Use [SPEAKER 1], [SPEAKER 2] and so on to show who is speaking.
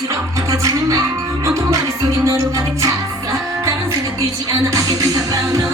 [SPEAKER 1] 느낄수록 깊어지는 맘 온통 머릿속에 너로 가득 찼어. 다른 생각 들지 않아. I can think about no